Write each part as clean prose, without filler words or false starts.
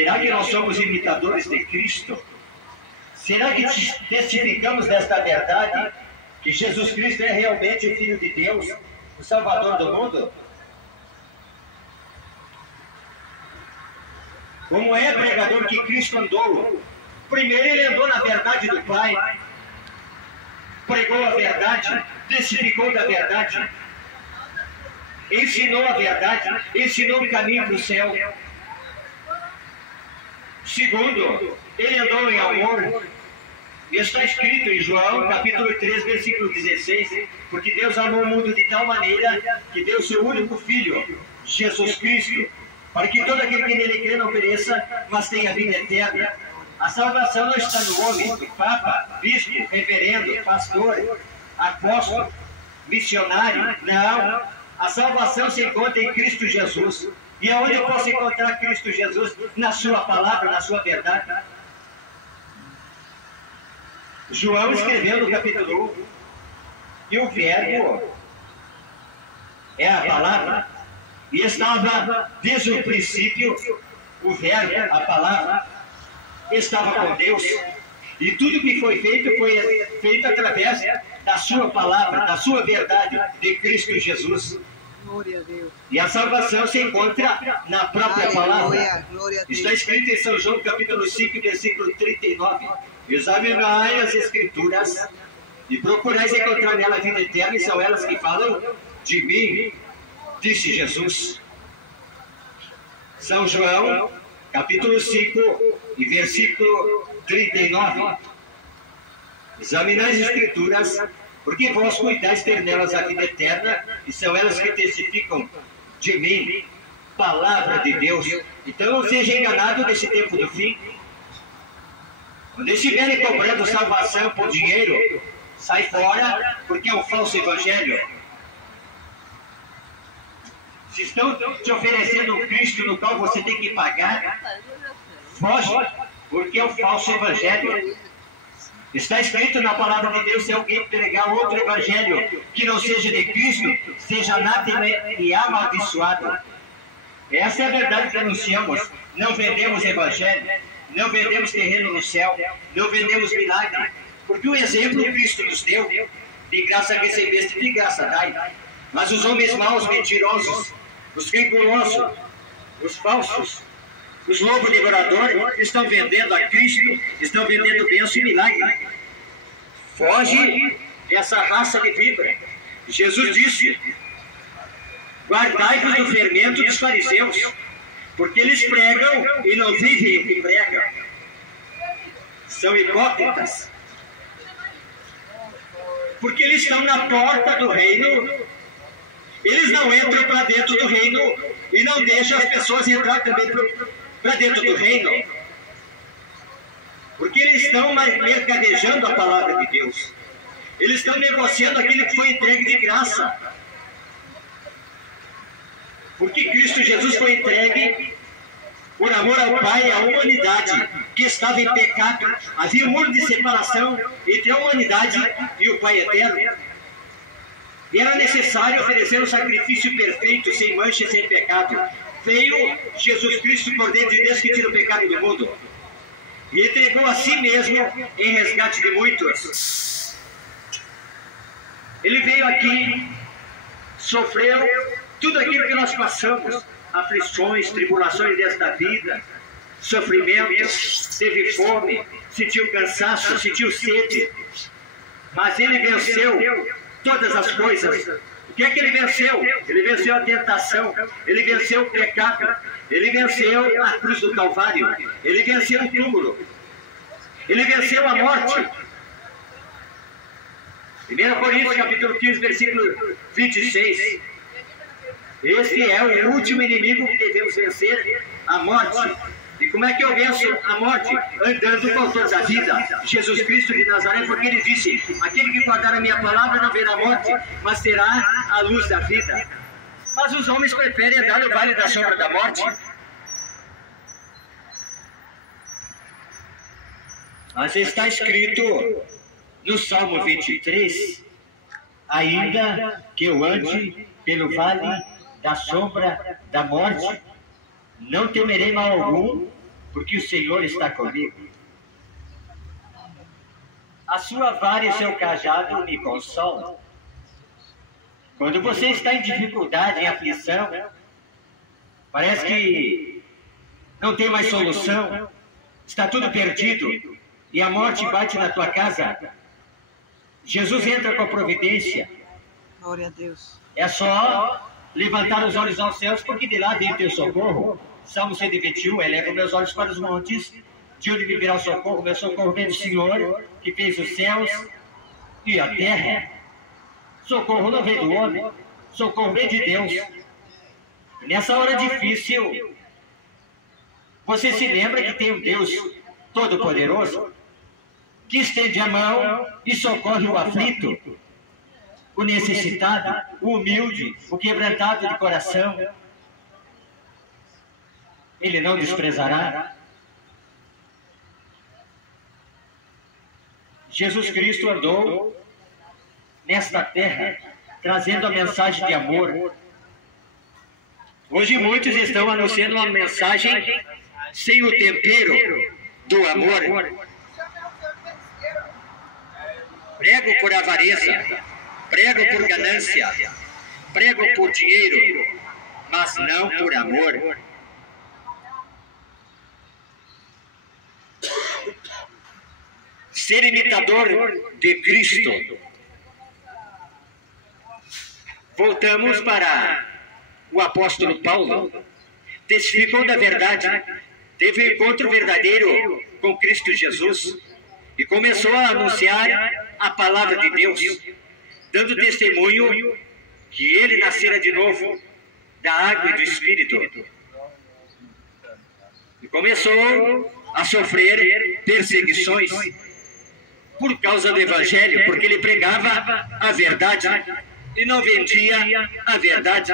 Será que nós somos imitadores de Cristo? Será que testificamos desta verdade, que Jesus Cristo é realmente o Filho de Deus, o Salvador do mundo? Como é pregador que Cristo andou? Primeiro ele andou na verdade do Pai, pregou a verdade, testificou da verdade, ensinou a verdade, ensinou o caminho para o céu. Segundo, ele andou em amor. E está escrito em João, capítulo 3, versículo 16, porque Deus amou o mundo de tal maneira que deu seu único Filho, Jesus Cristo, para que todo aquele que nele crê não pereça, mas tenha vida eterna. A salvação não está no homem, no Papa, Bispo, Reverendo, Pastor, Apóstolo, Missionário, não. A salvação se encontra em Cristo Jesus. E aonde eu posso encontrar Cristo Jesus? Na sua palavra, na sua verdade. João escreveu no capítulo 1, e o verbo é a palavra, e estava desde o princípio, o verbo, a palavra, estava com Deus, e tudo que foi feito através da sua palavra, da sua verdade, de Cristo Jesus. E a salvação se encontra na própria palavra. Está escrito em São João capítulo 5, versículo 39. Examinai as Escrituras e procurais encontrar nela a vida eterna, e são elas que falam de mim, disse Jesus. São João capítulo 5 e versículo 39. Examinai as Escrituras, porque vós cuidais ter nelas a vida eterna, e são elas que testificam de mim, palavra de Deus. Então não seja enganado nesse tempo do fim. Quando estiverem cobrando salvação por dinheiro, sai fora, porque é um falso evangelho. Se estão te oferecendo um Cristo no qual você tem que pagar, foge, porque é um falso evangelho. Está escrito na palavra de Deus: se alguém pregar outro evangelho que não seja de Cristo, seja anátema e amaldiçoado. Essa é a verdade que anunciamos. Não vendemos evangelho, não vendemos terreno no céu, não vendemos milagre, porque o exemplo Cristo nos deu: de graça recebeste, de graça dai. Mas os homens maus, mentirosos, os rigorosos, os falsos, os lobos devoradores estão vendendo a Cristo, estão vendendo bênção e milagre. Foge dessa raça de víbora. Jesus disse: guardai-vos do fermento dos fariseus, porque eles pregam e não vivem o que pregam. São hipócritas. Porque eles estão na porta do reino, eles não entram para dentro do reino e não deixam as pessoas entrar também para dentro do reino, porque eles estão mercadejando a palavra de Deus, eles estão negociando aquilo que foi entregue de graça, porque Cristo Jesus foi entregue por amor ao Pai e à humanidade que estava em pecado. Havia um muro de separação entre a humanidade e o Pai eterno, e era necessário oferecer um sacrifício perfeito, sem mancha e sem pecado. Veio Jesus Cristo, Cordeiro de Deus, que tira o pecado do mundo, e entregou a si mesmo em resgate de muitos. Ele veio aqui, sofreu tudo aquilo que nós passamos, aflições, tribulações desta vida, sofrimentos, teve fome, sentiu cansaço, sentiu sede, mas ele venceu todas as coisas. O que é que ele venceu? Ele venceu a tentação, ele venceu o pecado, ele venceu a cruz do Calvário, ele venceu o túmulo, ele venceu a morte. 1 Coríntios capítulo 15, versículo 26. Este é o último inimigo que devemos vencer, a morte. E como é que eu venço a morte? Andando com o autor da vida, Jesus Cristo de Nazaré, porque ele disse: aquele que guardar a minha palavra não verá a morte, mas terá a luz da vida. Mas os homens preferem andar no vale da sombra da morte. Mas está escrito no Salmo 23: ainda que eu ande pelo vale da sombra da morte, não temerei mal algum, porque o Senhor está comigo. A sua vara e seu cajado me consolam. Quando você está em dificuldade, em aflição, parece que não tem mais solução, está tudo perdido e a morte bate na tua casa, Jesus entra com a providência. Glória a Deus. É só levantar os olhos aos céus, porque de lá vem o teu socorro. Salmo 121, eleva meus olhos para os montes, de onde me virá o socorro. Meu socorro vem do Senhor, que fez os céus e a terra. Socorro não vem do homem, socorro vem de Deus. E nessa hora difícil, você se lembra que tem um Deus Todo-Poderoso, que estende a mão e socorre o aflito, o necessitado, o humilde, o quebrantado de coração. Ele não desprezará. Jesus Cristo andou nesta terra trazendo a mensagem de amor. Hoje muitos estão anunciando uma mensagem sem o tempero do amor. Prego por avareza, prego por ganância, prego por dinheiro, mas não por amor. Ser imitador de Cristo. Voltamos para o apóstolo Paulo. Testificou da verdade, teve um encontro verdadeiro com Cristo Jesus e começou a anunciar a palavra de Deus, dando testemunho que ele nascera de novo da água e do Espírito. E começou a sofrer perseguições por causa do Evangelho, porque ele pregava a verdade e não vendia a verdade.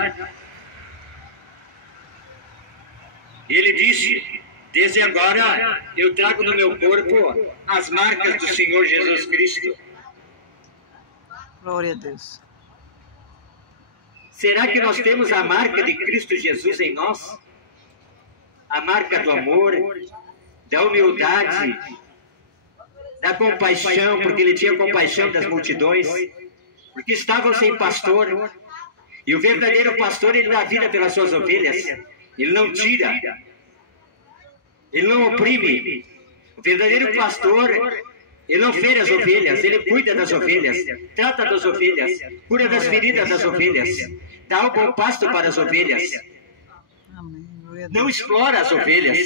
Ele disse: desde agora eu trago no meu corpo as marcas do Senhor Jesus Cristo. Glória a Deus. Será que nós temos a marca de Cristo Jesus em nós? A marca do amor, da humildade, da compaixão, porque ele tinha compaixão das multidões, porque estavam sem pastor. E o verdadeiro pastor, ele dá vida pelas suas ovelhas. Ele não tira, ele não oprime. O verdadeiro pastor, ele não fere as ovelhas, ele cuida das ovelhas, trata das ovelhas, cura das feridas das ovelhas, dá o bom pasto para as ovelhas. Não explora as ovelhas.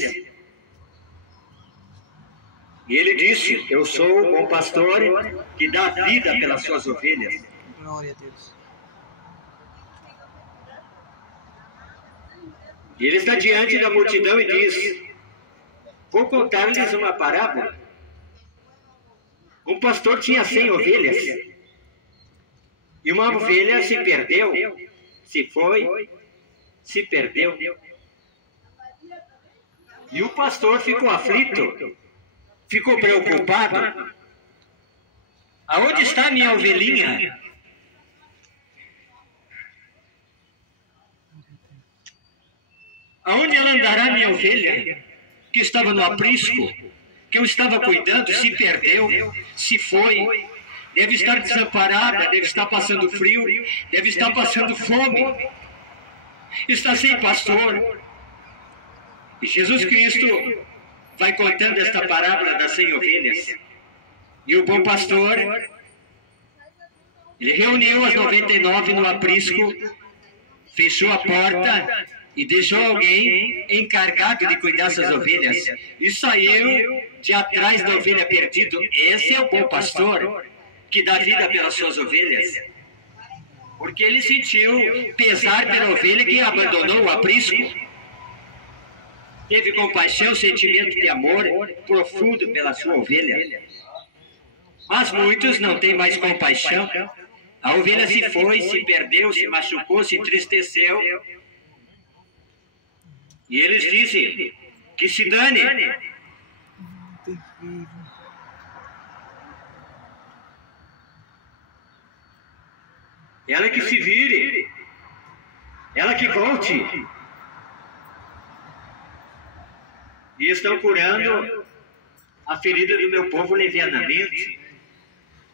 E ele disse: eu sou o bom pastor que dá vida pelas suas ovelhas. Glória a Deus. E ele está diante da multidão e diz: vou contar-lhes uma parábola. Um pastor tinha 100 ovelhas. E uma ovelha se perdeu, se foi, se perdeu. E o pastor ficou aflito, ficou preocupado. Aonde está a minha ovelhinha? Aonde ela andará, minha ovelha, que estava no aprisco, que eu estava cuidando? Se perdeu, se foi, deve estar desamparada, deve estar passando frio, deve estar passando fome, está sem pastor. E Jesus Cristo vai contando esta parábola das 100 ovelhas. E o bom pastor, ele reuniu as 99 no aprisco, fechou a porta e deixou alguém encarregado de cuidar dessas ovelhas. E saiu de atrás da ovelha perdida. Esse é o bom pastor que dá vida pelas suas ovelhas. Porque ele sentiu pesar pela ovelha que abandonou o aprisco. Teve compaixão, sentimento de amor profundo pela sua ovelha. Mas muitos não têm mais compaixão. A ovelha se foi, se perdeu, se machucou, se entristeceu. E eles dizem que se dane. Ela que se vire. Ela que volte. E e estão curando a ferida do meu povo levianamente,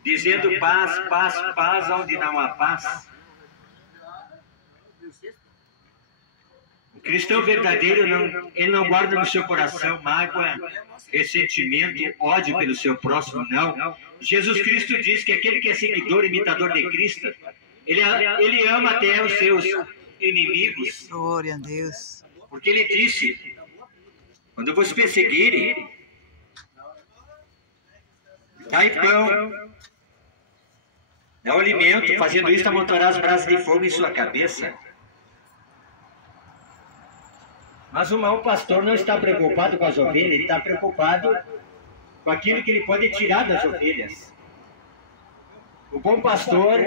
dizendo paz, paz, paz, onde não há paz. O cristão verdadeiro, ele não guarda no seu coração mágoa, ressentimento, ódio pelo seu próximo, não. Jesus Cristo diz que aquele que é seguidor, imitador de Cristo, ele ama até os seus inimigos. Glória a Deus. Porque ele disse, quando vos perseguirem, dai pão, dá o alimento, fazendo isso amontoará as brasas de fogo em sua cabeça. Mas o mau pastor não está preocupado com as ovelhas, ele está preocupado com aquilo que ele pode tirar das ovelhas. O bom pastor,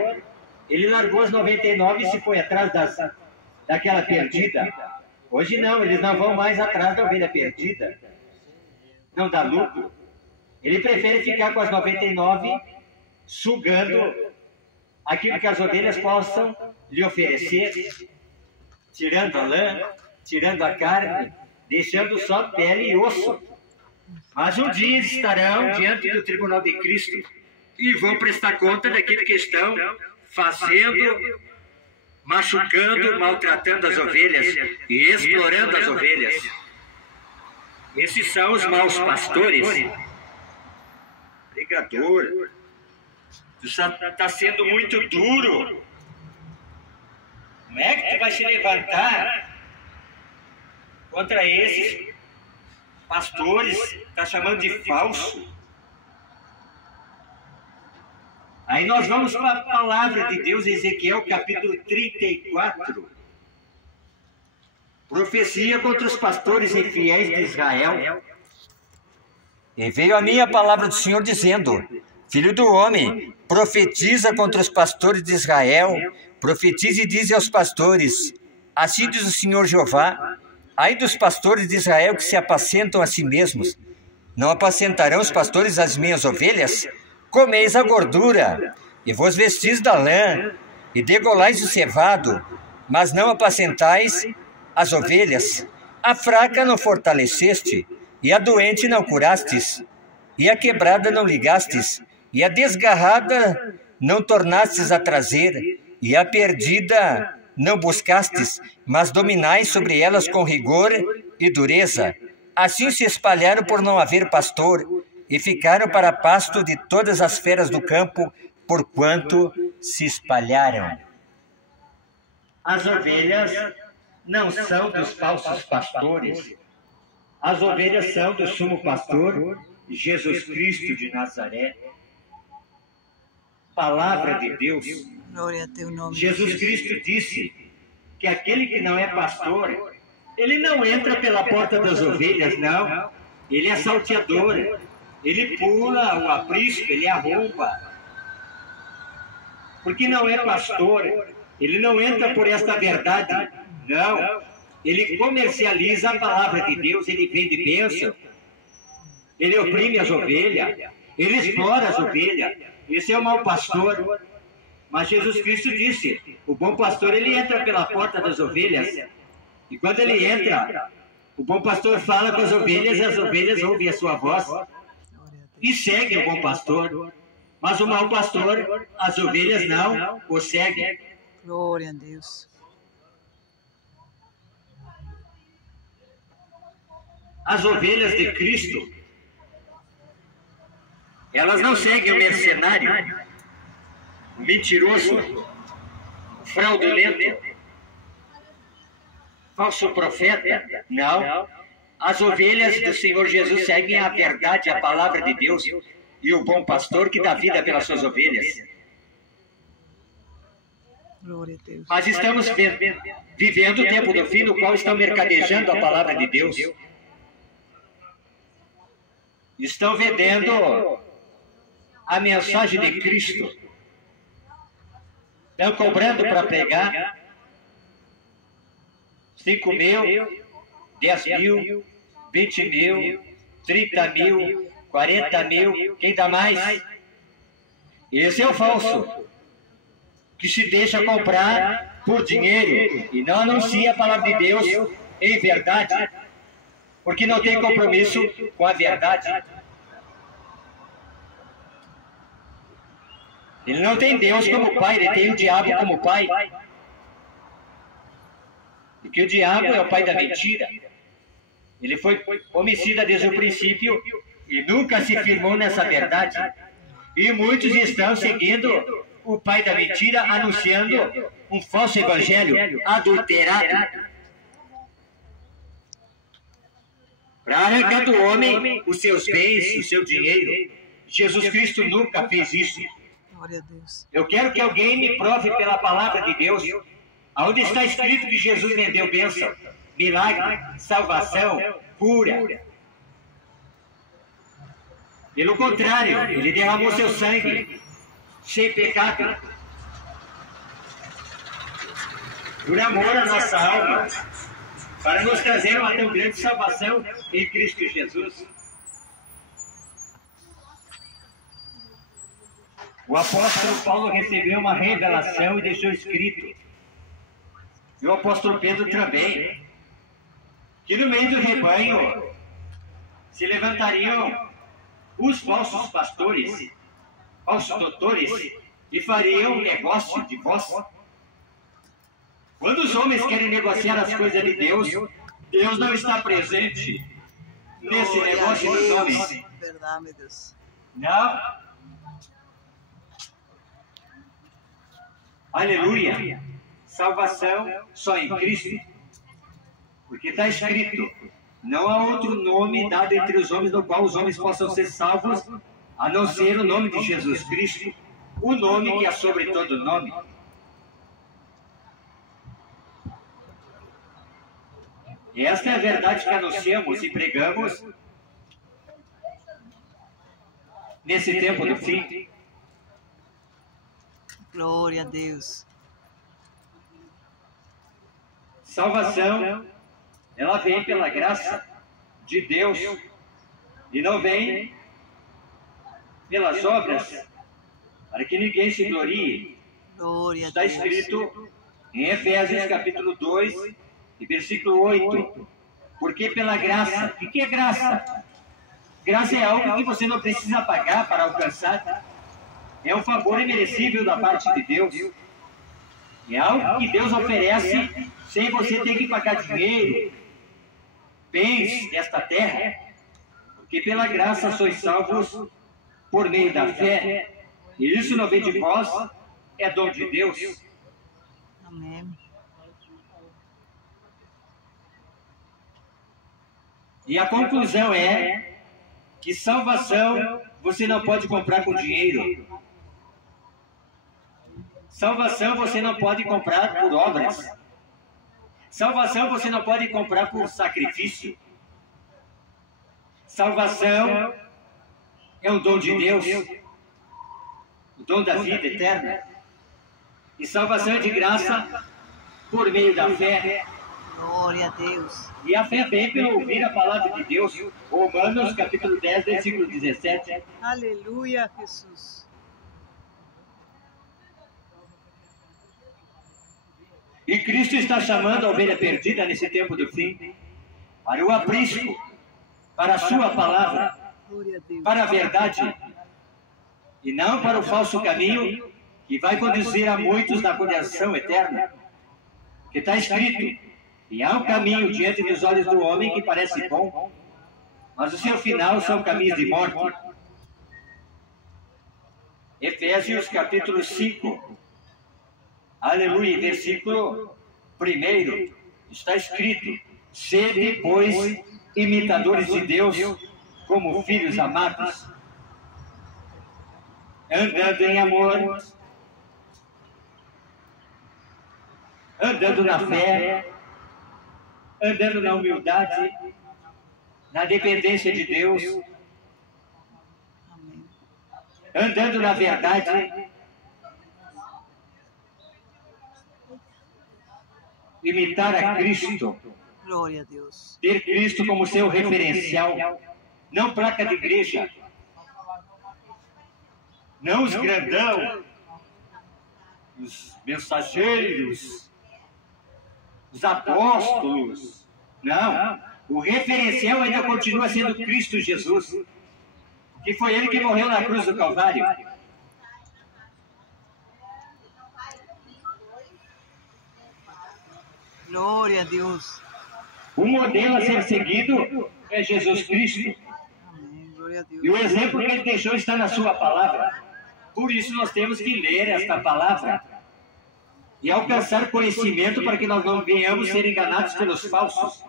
ele largou as 99 e se foi atrás daquela perdida. Hoje não, eles não vão mais atrás da ovelha perdida. Não dá lucro. Ele prefere ficar com as 99, sugando aquilo que as ovelhas possam lhe oferecer, tirando a lã, tirando a carne, deixando só pele e osso. Mas um dia eles estarão diante do tribunal de Cristo e vão prestar conta daquilo que estão fazendo, machucando, maltratando as ovelhas e explorando as ovelhas. Esses são os maus pastores. Pregador, tu está sendo muito duro. Como é que tu vai se levantar contra esses pastores? Está chamando de falso. Aí nós vamos para a palavra de Deus, Ezequiel capítulo 34. Profecia contra os pastores infiéis de Israel. E veio a mim a palavra do Senhor dizendo: Filho do homem, profetiza contra os pastores de Israel, profetize e dize aos pastores: assim diz o Senhor Jeová, ai dos pastores de Israel que se apacentam a si mesmos. Não apacentarão os pastores as minhas ovelhas? Comeis a gordura, e vos vestis da lã, e degolais o cevado, mas não apacentais as ovelhas. A fraca não fortaleceste, e a doente não curastes, e a quebrada não ligastes, e a desgarrada não tornastes a trazer, e a perdida não buscastes, mas dominais sobre elas com rigor e dureza. Assim se espalharam por não haver pastor, e ficaram para pasto de todas as feras do campo, porquanto se espalharam. As ovelhas não são dos falsos pastores. As ovelhas são do sumo pastor, Jesus Cristo de Nazaré. Palavra de Deus. Glória a teu nome. Jesus Cristo disse que aquele que não é pastor, ele não entra pela porta das ovelhas, não. Ele é salteador. Ele pula o aprisco, ele arromba. Porque não é pastor, ele não entra por esta verdade, não. Ele comercializa a palavra de Deus, ele vende bênção, ele oprime as ovelhas, ele explora as ovelhas. Esse é o mau pastor. Mas Jesus Cristo disse, o bom pastor, ele entra pela porta das ovelhas. E quando ele entra, o bom pastor fala com as ovelhas e as ovelhas ouvem a sua voz e seguem o bom pastor. Mas o mau pastor, as ovelhas não o seguem. Glória a Deus. As ovelhas de Cristo, elas não seguem o mercenário, o mentiroso, o fraudulento, falso profeta. Não. As ovelhas do Senhor Jesus seguem a verdade, a palavra de Deus e o bom pastor que dá vida pelas suas ovelhas. Glória a Deus. Mas estamos vivendo o tempo do fim, no qual estão mercadejando a palavra de Deus. Estão vendendo a mensagem de Cristo. Estão cobrando para pregar 5 mil, 10 mil, 20 mil, 30 mil, 40 mil, quem dá mais? Esse é o falso, que se deixa comprar por dinheiro e não anuncia a palavra de Deus em verdade. porque não tem compromisso com a verdade. Ele não tem Deus como pai, ele tem o diabo como pai. Porque o diabo é o pai da mentira. Ele foi homicida desde o princípio e nunca se firmou nessa verdade. E muitos estão seguindo o pai da mentira, anunciando um falso evangelho adulterado, para arrancar do homem os seus bens, o seu dinheiro. Jesus Cristo nunca fez isso. Glória a Deus. Eu quero que alguém me prove pela palavra de Deus, aonde está escrito que Jesus vendeu bênção, milagre, salvação, cura. Pelo contrário, ele derramou seu sangue, sem pecado, por amor à nossa alma, para nos trazer uma tão grande salvação em Cristo Jesus. O apóstolo Paulo recebeu uma revelação e deixou escrito, e o apóstolo Pedro também, que no meio do rebanho se levantariam os falsos pastores, falsos doutores, e fariam um negócio de vós. Quando os homens querem negociar as coisas de Deus, Deus não está presente nesse Glória a negócio dos Deus. homens. Verdade, meu Deus. Não. Aleluia. Salvação só em Cristo. Porque está escrito, não há outro nome dado entre os homens no qual os homens possam ser salvos, a não ser o nome de Jesus Cristo, o nome que é sobre todo nome. E esta é a verdade que anunciamos e pregamos nesse tempo do fim. Glória a Deus. Salvação, ela vem pela graça de Deus e não vem pelas obras, para que ninguém se glorie. Glória a Está Deus. escrito em Efésios capítulo 2 e versículo 8. Porque pela graça, o que é graça? Graça é algo que você não precisa pagar para alcançar. É um favor imerecível da parte de Deus. É algo que Deus oferece sem você ter que pagar dinheiro, bens desta terra. Porque pela graça sois salvos por meio da fé. E isso não vem de vós, é dom de Deus. Amém. E a conclusão é que salvação você não pode comprar com dinheiro. Salvação você não pode comprar por obras. Salvação você não pode comprar por sacrifício. Salvação é um dom de Deus, o dom da vida eterna. E salvação é de graça por meio da fé. Glória a Deus. E a fé vem pelo ouvir a palavra de Deus. Romanos capítulo 10, versículo 17. Aleluia, Jesus. E Cristo está chamando a ovelha perdida nesse tempo do fim para o aprisco, para a sua palavra, Glória a Deus. para a verdade, e não para o falso caminho que vai conduzir a muitos na condenação eterna. Que está escrito, e há um caminho diante dos olhos do homem que parece bom, mas o seu final são caminhos de morte. Efésios capítulo 5. Aleluia, versículo 1, está escrito, sede, pois, imitadores de Deus, como filhos amados, andando em amor, andando na fé, andando na humildade, na dependência de Deus, Amém. andando na verdade, imitar a Cristo, Glória a Deus. ter Cristo como seu referencial, não placa de igreja, não os grandão, os mensageiros, os apóstolos, não, O referencial ainda continua sendo Cristo Jesus, que foi Ele que morreu na cruz do Calvário. Glória a Deus. O modelo a ser seguido é Jesus Cristo. Amém. Glória a Deus. E o exemplo que Ele deixou está na sua palavra. Por isso nós temos que ler esta palavra e alcançar conhecimento para que nós não venhamos ser enganados pelos falsos,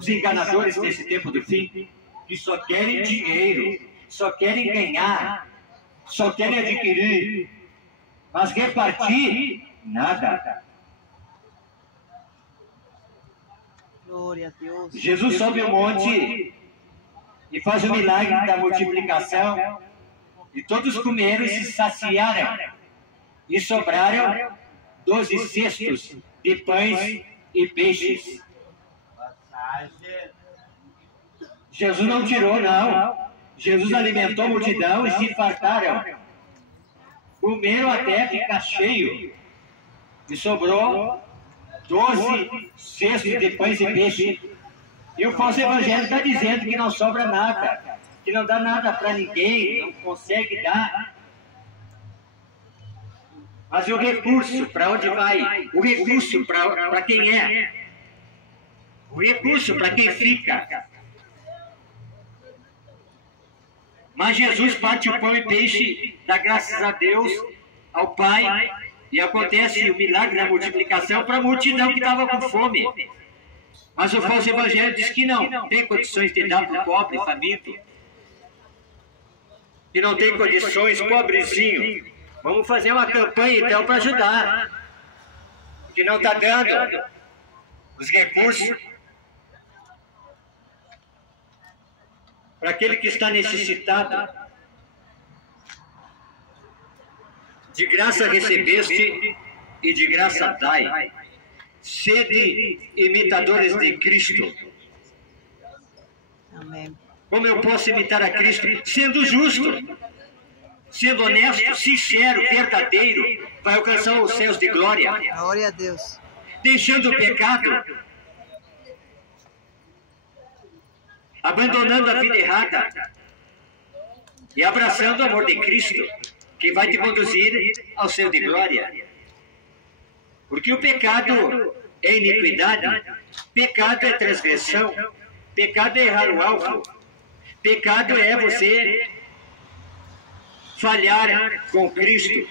os enganadores desse tempo do fim, que só querem dinheiro, só querem ganhar, só querem adquirir, mas repartir, nada. Glória a Deus. Jesus sobe o monte e faz o milagre da multiplicação, e todos comeram e se saciaram, e sobraram 12 cestos de pães e peixes. Jesus não tirou, não. Jesus alimentou a multidão e se fartaram. Comeram até ficar cheio. E sobrou 12 cestos de pães e peixes. E o falso evangelho está dizendo que não sobra nada, que não dá nada para ninguém, não consegue dar. Mas o recurso, para onde vai? O recurso, para quem é? O recurso, para quem fica? Mas Jesus parte o pão e peixe, dá graças a Deus, ao Pai, e acontece o milagre da multiplicação para a multidão que estava com fome. Mas o falso evangelho diz que não tem condições de dar para o pobre, faminto. Que não tem condições, pobrezinho. Vamos fazer uma campanha então para ajudar. Que não está dando os recursos para aquele que está necessitado. De graça recebeste e de graça dai. Sede imitadores de Cristo. Amém. Como eu posso imitar a Cristo? Sendo justo, sendo honesto, sincero, verdadeiro, vai alcançar os céus de glória. Glória a Deus. Deixando o pecado, abandonando a vida errada e abraçando o amor de Cristo, que vai te conduzir ao céu de glória. Porque o pecado é iniquidade, pecado é transgressão, pecado é errar o alvo, pecado é você falhar com Cristo,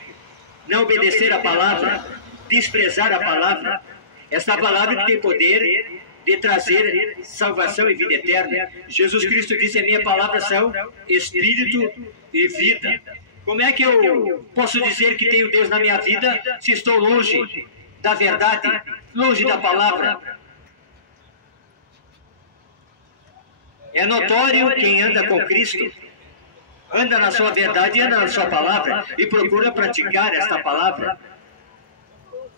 não obedecer a palavra, desprezar a palavra, essa palavra que tem poder de trazer salvação e vida eterna. Jesus Cristo disse: a minha palavra são espírito e vida. Como é que eu posso dizer que tenho Deus na minha vida se estou longe da verdade, longe da palavra? É notório quem anda com Cristo, anda na sua verdade, anda na sua palavra e procura praticar esta palavra.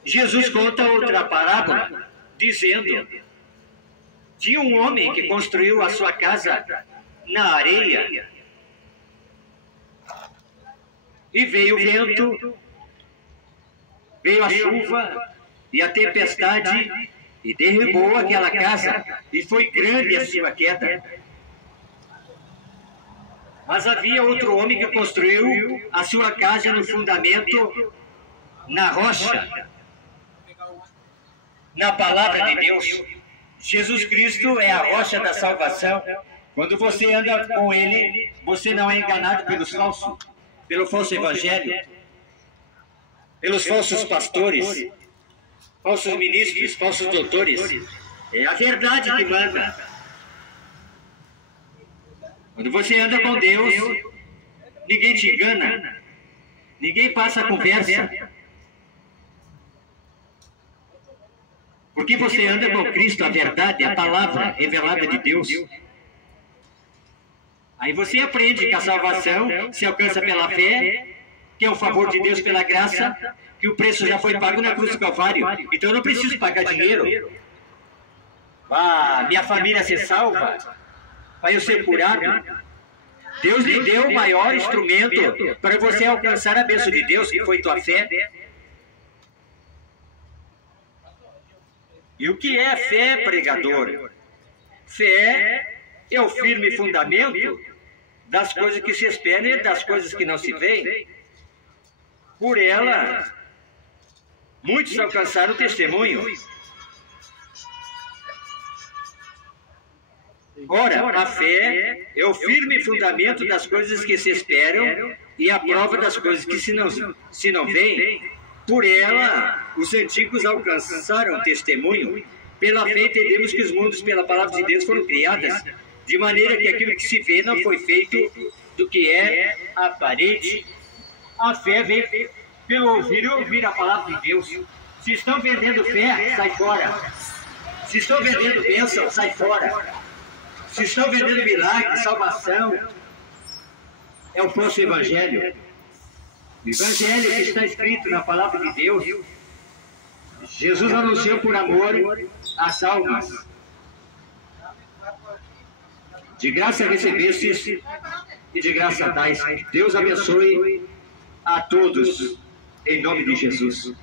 Jesus conta outra parábola, dizendo: tinha um homem que construiu a sua casa na areia, e veio o vento, veio a chuva e a tempestade, e derrubou aquela casa, e foi grande a sua queda. Mas havia outro homem que construiu a sua casa no fundamento, na rocha, na palavra de Deus. Jesus Cristo é a rocha da salvação. Quando você anda com Ele, você não é enganado pelos falsos, pelo falso evangelho, pelos falsos pastores, falsos ministros, falsos doutores. É a verdade que manda. Quando você anda com Deus, ninguém te engana, ninguém passa a conversa, porque você anda com Cristo, a verdade, a palavra revelada de Deus. Aí você aprende que a salvação se alcança pela fé, que é o favor de Deus pela graça, que o preço já foi pago na cruz do Calvário. Então eu não preciso pagar dinheiro para minha família ser salva, para eu ser curado. Deus lhe deu o maior instrumento para você alcançar a bênção de Deus, que foi tua fé. E o que é fé, pregador? Fé é o firme fundamento das coisas que se esperam e das coisas que não se veem. Por ela, muitos alcançaram o testemunho. Ora, a fé é o firme fundamento das coisas que se esperam e a prova das coisas que se não veem. Por ela, os antigos alcançaram testemunho. Pela fé entendemos que os mundos, pela palavra de Deus, foram criadas, de maneira que aquilo que se vê não foi feito do que é aparente. A fé vem pelo ouvir e ouvir a palavra de Deus. Se estão vendendo fé, sai fora. Se estão vendendo bênção, sai fora. Se estão vendendo milagre, salvação, é o falso evangelho. O evangelho que está escrito na palavra de Deus. Jesus anunciou por amor as almas. De graça recebestes e de graça dais. Deus abençoe a todos, em nome de Jesus.